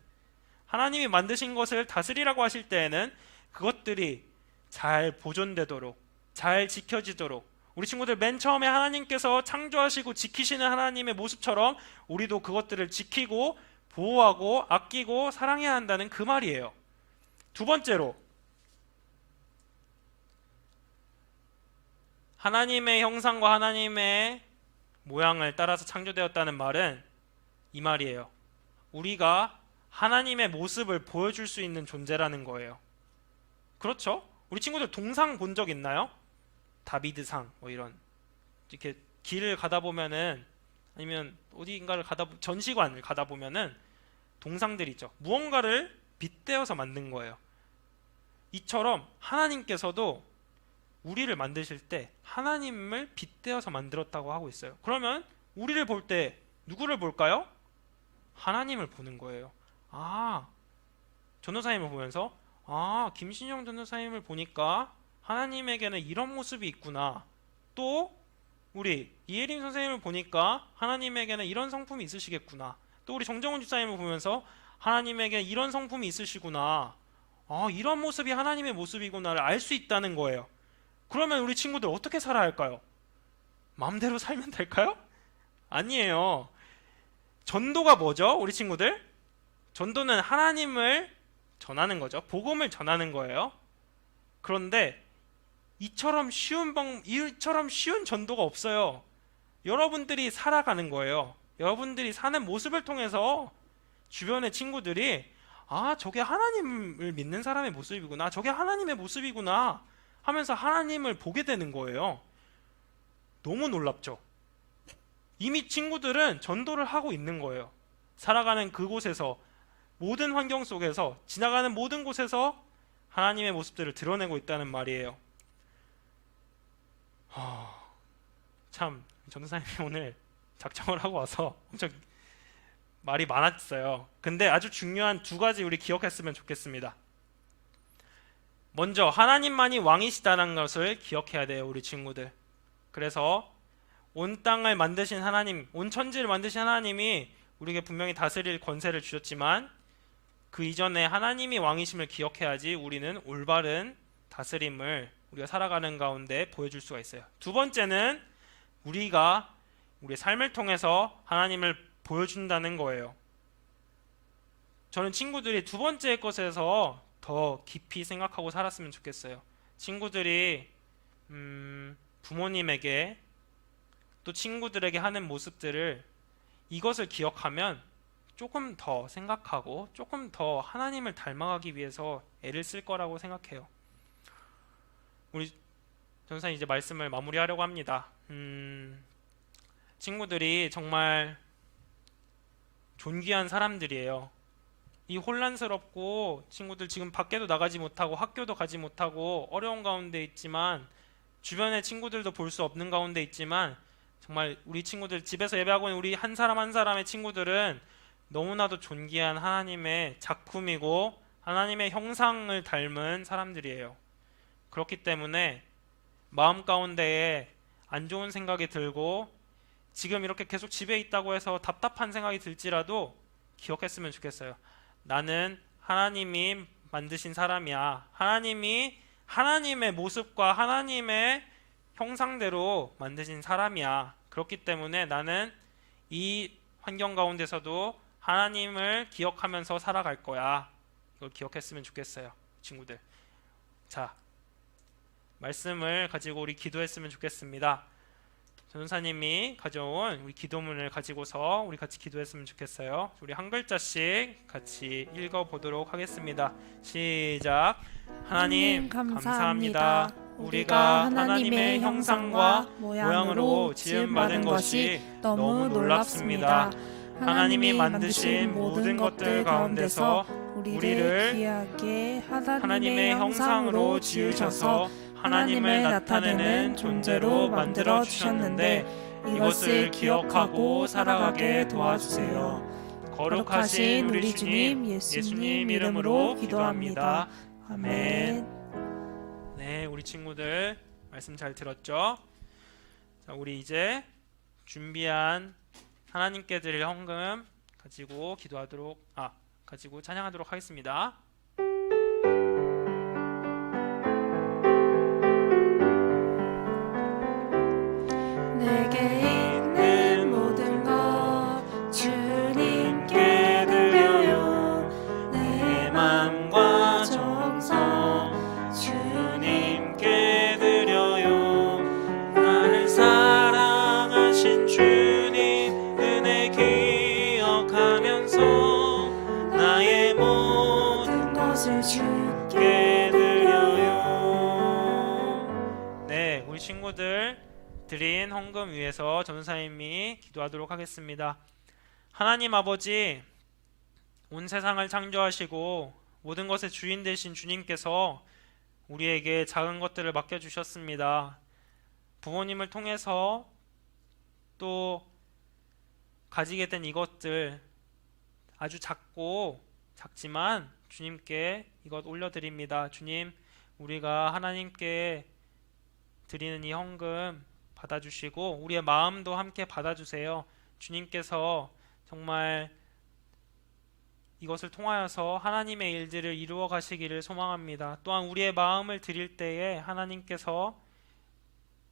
하나님이 만드신 것을 다스리라고 하실 때에는 그것들이 잘 보존되도록, 잘 지켜지도록, 우리 친구들 맨 처음에 하나님께서 창조하시고 지키시는 하나님의 모습처럼 우리도 그것들을 지키고 보호하고 아끼고 사랑해야 한다는 그 말이에요. 두 번째로, 하나님의 형상과 하나님의 모양을 따라서 창조되었다는 말은 이 말이에요. 우리가 하나님의 모습을 보여줄 수 있는 존재라는 거예요. 그렇죠? 우리 친구들 동상 본 적 있나요? 다비드상 이런, 이렇게 길을 가다 보면은, 아니면 어디인가를 전시관을 가다 보면은 동상들이 있죠. 무언가를 빗대어서 만든 거예요. 이처럼 하나님께서도 우리를 만드실 때 하나님을 빗대어서 만들었다고 하고 있어요. 그러면 우리를 볼 때 누구를 볼까요? 하나님을 보는 거예요. 전도사님을 보면서 김신영 전도사님을 보니까 하나님에게는 이런 모습이 있구나. 또 우리 이혜림 선생님을 보니까 하나님에게는 이런 성품이 있으시겠구나. 또 우리 정정훈 집사님을 보면서 하나님에게 이런 성품이 있으시구나. 이런 모습이 하나님의 모습이구나를 알 수 있다는 거예요. 그러면 우리 친구들 어떻게 살아야 할까요? 마음대로 살면 될까요? 아니에요. 전도가 뭐죠? 우리 친구들? 전도는 하나님을 전하는 거죠. 복음을 전하는 거예요. 그런데 이처럼 쉬운 전도가 없어요. 여러분들이 살아가는 거예요. 여러분들이 사는 모습을 통해서 주변의 친구들이 저게 하나님을 믿는 사람의 모습이구나, 저게 하나님의 모습이구나 하면서 하나님을 보게 되는 거예요. 너무 놀랍죠? 이미 친구들은 전도를 하고 있는 거예요. 살아가는 그곳에서, 모든 환경 속에서, 지나가는 모든 곳에서 하나님의 모습들을 드러내고 있다는 말이에요. 참, 전도사님이 오늘 작정을 하고 와서 엄청 말이 많았어요. 근데 아주 중요한 두 가지 우리 기억했으면 좋겠습니다. 먼저 하나님만이 왕이시다는 것을 기억해야 돼요, 우리 친구들. 그래서 온 땅을 만드신 하나님, 온 천지를 만드신 하나님이 우리에게 분명히 다스릴 권세를 주셨지만 그 이전에 하나님이 왕이심을 기억해야지 우리는 올바른 다스림을 우리가 살아가는 가운데 보여줄 수가 있어요. 두 번째는 우리가 우리의 삶을 통해서 하나님을 보여준다는 거예요. 저는 친구들이 두 번째 것에서 더 깊이 생각하고 살았으면 좋겠어요. 친구들이 부모님에게 또 친구들에게 하는 모습들을, 이것을 기억하면 조금 더 생각하고 조금 더 하나님을 닮아가기 위해서 애를 쓸 거라고 생각해요. 우리 전사님 이제 말씀을 마무리하려고 합니다. 친구들이 정말 존귀한 사람들이에요. 이 혼란스럽고 친구들 지금 밖에도 나가지 못하고 학교도 가지 못하고 어려운 가운데 있지만, 주변의 친구들도 볼 수 없는 가운데 있지만, 정말 우리 친구들, 집에서 예배하고 있는 우리 한 사람 한 사람의 친구들은 너무나도 존귀한 하나님의 작품이고 하나님의 형상을 닮은 사람들이에요. 그렇기 때문에 마음 가운데에 안 좋은 생각이 들고 지금 이렇게 계속 집에 있다고 해서 답답한 생각이 들지라도 기억했으면 좋겠어요. 나는 하나님이 만드신 사람이야. 하나님이 하나님의 모습과 하나님의 형상대로 만드신 사람이야. 그렇기 때문에 나는 이 환경 가운데서도 하나님을 기억하면서 살아갈 거야. 이걸 기억했으면 좋겠어요, 친구들. 자, 말씀을 가지고 우리 기도했으면 좋겠습니다. 전도사님이 가져온 우리 기도문을 가지고서 우리 같이 기도했으면 좋겠어요. 우리 한 글자씩 같이 읽어보도록 하겠습니다. 시작. 하나님 감사합니다. 우리가 하나님의 형상과 모양으로 지음받은 것이 너무 놀랍습니다. 하나님이 만드신 모든 것들 가운데서 우리를 귀하게 하나님의 형상으로 지으셔서 하나님을 나타내는 존재로 만들어 주셨는데 이것을 기억하고 살아가게 도와주세요. 거룩하신 우리 주님 예수님 이름으로 기도합니다. 아멘. 네, 우리 친구들 말씀 잘 들었죠? 자, 우리 이제 준비한 하나님께 드릴 헌금 가지고 가지고 찬양하도록 하겠습니다. 내게 있는 모든 것 주님께 드려요. 내 맘과 정성 주님께 드려요. 나를 사랑하신 주님 은혜 기억하면서 나의 모든 것을 주께 드려요. 네, 우리 친구들 드린 헌금 위해서 전사님이 기도하도록 하겠습니다. 하나님 아버지, 온 세상을 창조하시고 모든 것의 주인 되신 주님께서 우리에게 작은 것들을 맡겨주셨습니다. 부모님을 통해서 또 가지게 된 이것들 아주 작지만 주님께 이것 올려드립니다. 주님, 우리가 하나님께 드리는 이 헌금 받아주시고 우리의 마음도 함께 받아주세요. 주님께서 정말 이것을 통하여서 하나님의 일들을 이루어 가시기를 소망합니다. 또한 우리의 마음을 드릴 때에 하나님께서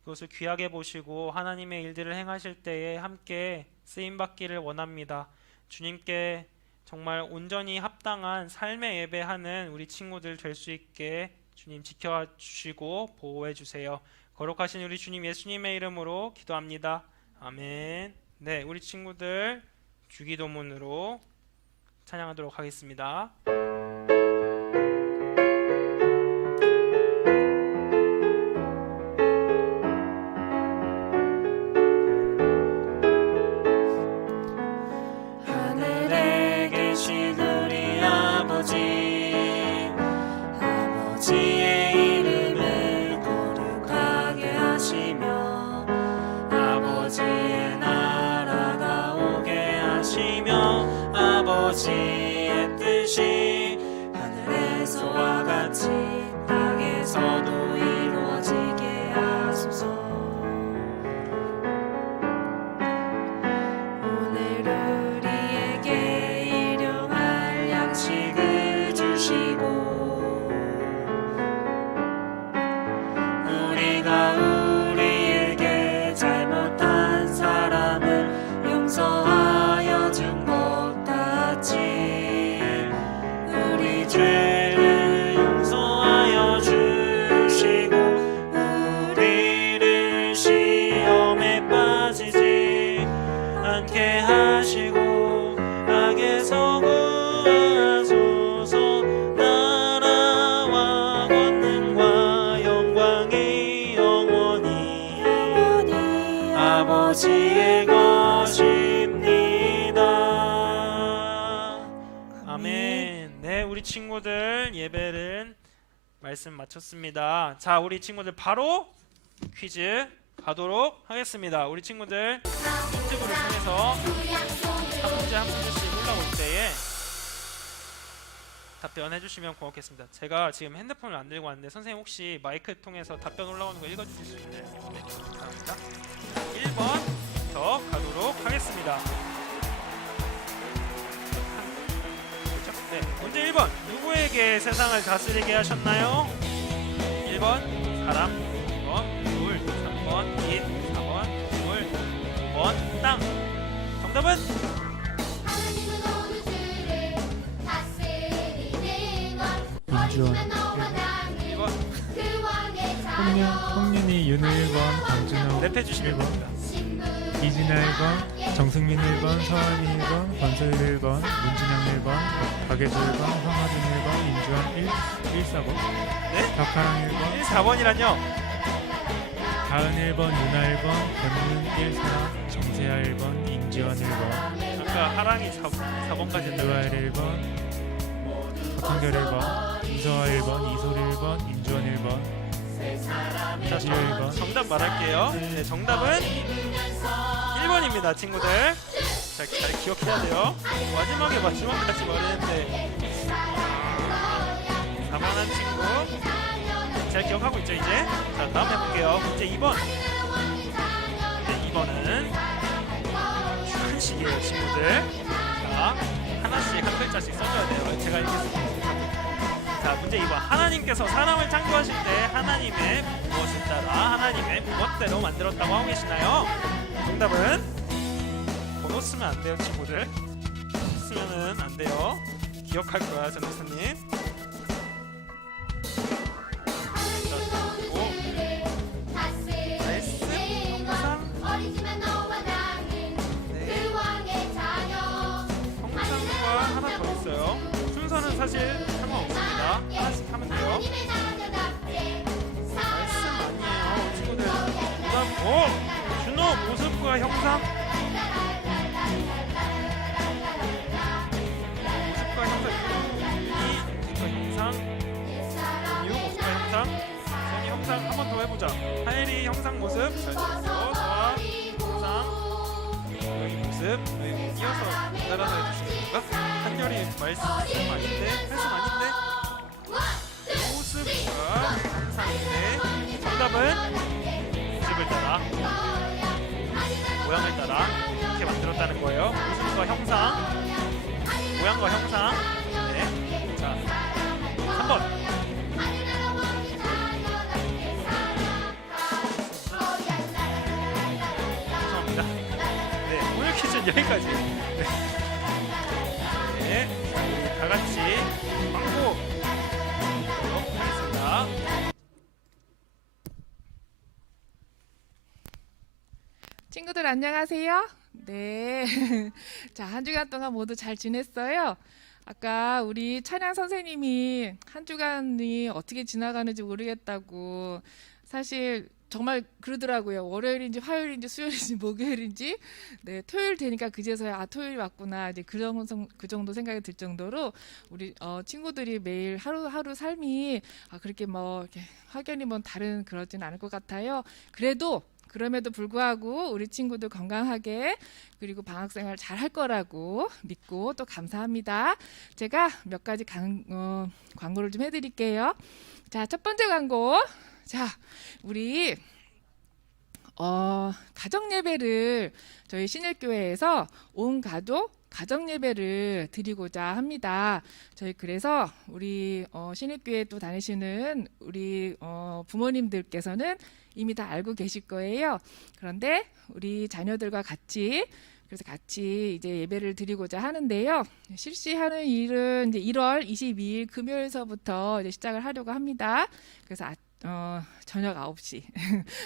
그것을 귀하게 보시고 하나님의 일들을 행하실 때에 함께 쓰임받기를 원합니다. 주님께 정말 온전히 합당한 삶의 예배하는 우리 친구들 될 수 있게 주님 지켜주시고 보호해주세요. 거룩하신 우리 주님 예수님의 이름으로 기도합니다. 아멘. 네, 우리 친구들 주기도문으로 찬양하도록 하겠습니다. 하늘에 계신 우리 아버지, 아버지의 이름을 거룩하게 하시며 아버지의 나라가 오게 하시며 아버지의 뜻이 하늘에서와 같이 땅에서도 이루어지게 하소서. 오늘 우리에게 일용할 양식을 주시고 우리가 우리에게 잘못한 사람을 용서하여 준 것 같이 우리 죄를 용서하여 주시고 우리를 시험에 빠지지 않게 하시고 악에서 구하소서. 나라와 권능과 영광이 영원히 아버지의 것입니다. 아멘. 네, 우리 친구들 예배는 말씀 마쳤습니다. 자, 우리 친구들 바로 퀴즈 가도록 하겠습니다. 우리 친구들 유튜브를 통해서 한 문제 한 문제씩 올라올 때에 답변해 주시면 고맙겠습니다. 제가 지금 핸드폰을 안 들고 왔는데 선생님 혹시 마이크 통해서 답변 올라오는 거 읽어주실 수 있나요? 네, 감사합니다. 1번부터 가도록 하겠습니다. 네, 문제 1번. 누구에게 세상을 다스리게 하셨나요? 1번 사람, 2번 물, 3번 빛, 4번 물, 5번 땅. 정답은? 하나님은 모든 주를 다스리는 것 어디서나 너와 나는 1번. 그 왕의 자녀 홍윤이 윤일권 강준영 랩해 주시면 됩니다. 신부의 이진아 1번, 정승민 1번, 서한이 1번, 권소율 1번, 문진영 1번, 박예주 1번, 황하준 1번, 임주환 1, 4번, 네? 박하랑 1번, 4번이란요. 다은 1번, 유나 1번, 권문 1, 4, 정세아 1번, 임지원 1번, 아까 하랑이 4번까지 했다고. 유아일 1번, 박한결 1번, 이서아 1번, 이소리 1번, 임주원 1번, 자, 이지효 1번, 정답 말할게요. 네, 정답은 1번입니다, 친구들. 자, 잘 기억해야 돼요. 마지막까지 말했는데 4번한 친구 잘 기억하고 있죠, 이제? 자, 다음 해볼게요. 문제 2번. 네, 2번은 주관식이에요, 친구들. 자, 하나씩 한 글자씩 써줘야 돼요. 제가 읽겠습니다. 자, 문제 2번. 하나님께서 사람을 창조하실 때 하나님의 무엇을 따라 하나님의 무엇대로 만들었다고 하고 계시나요? 정답은 번호 쓰면 안 돼요, 친구들. 쓰면은 안 돼요. 기억할 거야, 전도사님. 어리지만 너와 나는 그 왕의 자녀. 형상과 하나 더 있어요. 순서는 사실 상관없습니다. 하나씩 하면 돼요. 하나님의 자녀답게 말씀 아니에요, 친구들. 그다음 준호 모습과 형상. 모습과 형상. 이 모습과 형상. 선이 형상 한 번 더 해보자. 하엘이 형상 모습 잘 들었어. 저와 형상. 여기 모습. 여기 이어서 따라서 해주시겠습니까? 한결이 말씀 아닌데 말씀 아닌데 모습과 형상인데 정답은 모습을 따라 모양을 따라 이렇게 만들었다는 거예요. 모습과 형상, 모양과 형상. 네, 자 3번. 죄송합니다. 네, 오늘 퀴즈는 여기까지. 네, 우리 다 같이 광고 보도록 하겠습니다. 친구들 안녕하세요. 네. 자, 한 주간 동안 모두 잘 지냈어요? 아까 우리 찬양 선생님이 한 주간이 어떻게 지나가는지 모르겠다고 사실 정말 그러더라고요. 월요일인지 화요일인지 수요일인지 목요일인지 네, 토요일 되니까 그제서야 아 토요일이 왔구나 이제 그 정도 생각이 들 정도로 우리 친구들이 매일 하루하루 삶이 그렇게 뭐 이렇게 확연히 뭐 다른 그러진 않을 것 같아요. 그럼에도 불구하고 우리 친구들 건강하게 그리고 방학생활 잘 할 거라고 믿고 또 감사합니다. 제가 몇 가지 광고를 좀 해드릴게요. 자, 첫 번째 광고. 자, 우리 가정 예배를 저희 신일교회에서 온 가족 가정 예배를 드리고자 합니다. 저희 그래서 우리 신일교회 또 다니시는 우리 부모님들께서는 이미 다 알고 계실 거예요. 그런데 우리 자녀들과 같이 이제 예배를 드리고자 하는데요. 실시하는 일은 이제 1월 22일 금요일서부터 이제 시작을 하려고 합니다. 그래서 저녁 9시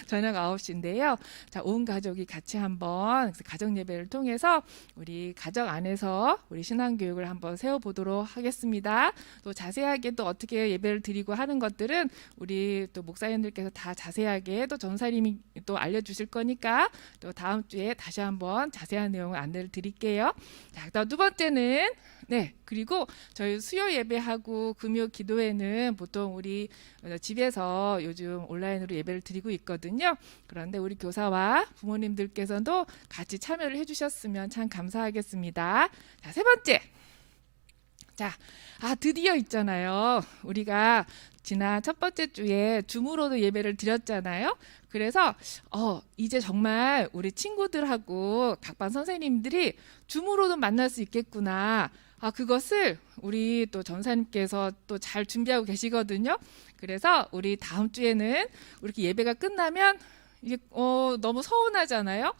저녁 9시인데요. 자, 온 가족이 같이 한번 가정 예배를 통해서 우리 가정 안에서 우리 신앙 교육을 한번 세워 보도록 하겠습니다. 또 자세하게 또 어떻게 예배를 드리고 하는 것들은 우리 또 목사님들께서 다 자세하게 또 전사님이 또 알려 주실 거니까 또 다음 주에 다시 한번 자세한 내용을 안내를 드릴게요. 자, 그다음 두 번째는 네, 그리고 저희 수요 예배하고 금요 기도회는 보통 우리 집에서 요즘 온라인으로 예배를 드리고 있거든요. 그런데 우리 교사와 부모님들께서도 같이 참여를 해주셨으면 참 감사하겠습니다. 자, 세 번째. 자, 드디어 있잖아요. 우리가 지난 첫 번째 주에 줌으로도 예배를 드렸잖아요. 그래서 이제 정말 우리 친구들하고 각반 선생님들이 줌으로도 만날 수 있겠구나. 그것을 우리 또 전사님께서 또 잘 준비하고 계시거든요. 그래서 우리 다음 주에는 이렇게 예배가 끝나면 이게 너무 서운하잖아요.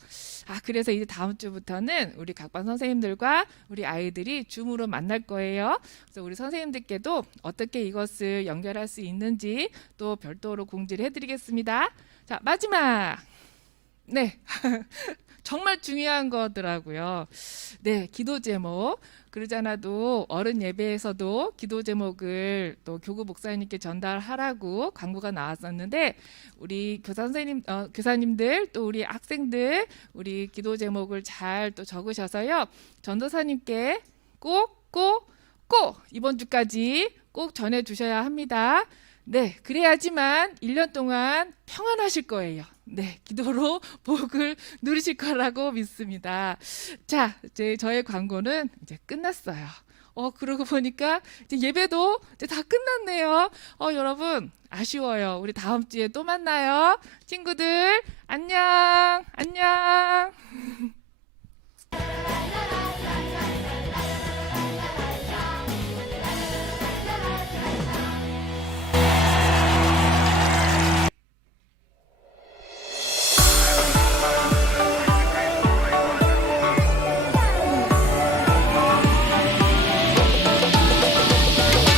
그래서 이제 다음 주부터는 우리 각반 선생님들과 우리 아이들이 줌으로 만날 거예요. 그래서 우리 선생님들께도 어떻게 이것을 연결할 수 있는지 또 별도로 공지를 해드리겠습니다. 자, 마지막. 네. 정말 중요한 거더라고요. 네, 기도 제목. 그러지 않아도 어른 예배에서도 기도 제목을 또 교구 목사님께 전달하라고 광고가 나왔었는데 우리 교사 선생님, 교사님들 또 우리 학생들 우리 기도 제목을 잘 또 적으셔서요. 전도사님께 꼭 이번 주까지 꼭 전해 주셔야 합니다. 네, 그래야지만 1년 동안 평안하실 거예요. 네, 기도로 복을 누리실 거라고 믿습니다. 자, 이제 저의 광고는 이제 끝났어요. 그러고 보니까 이제 예배도 이제 다 끝났네요. 여러분, 아쉬워요. 우리 다음 주에 또 만나요. 친구들, 안녕!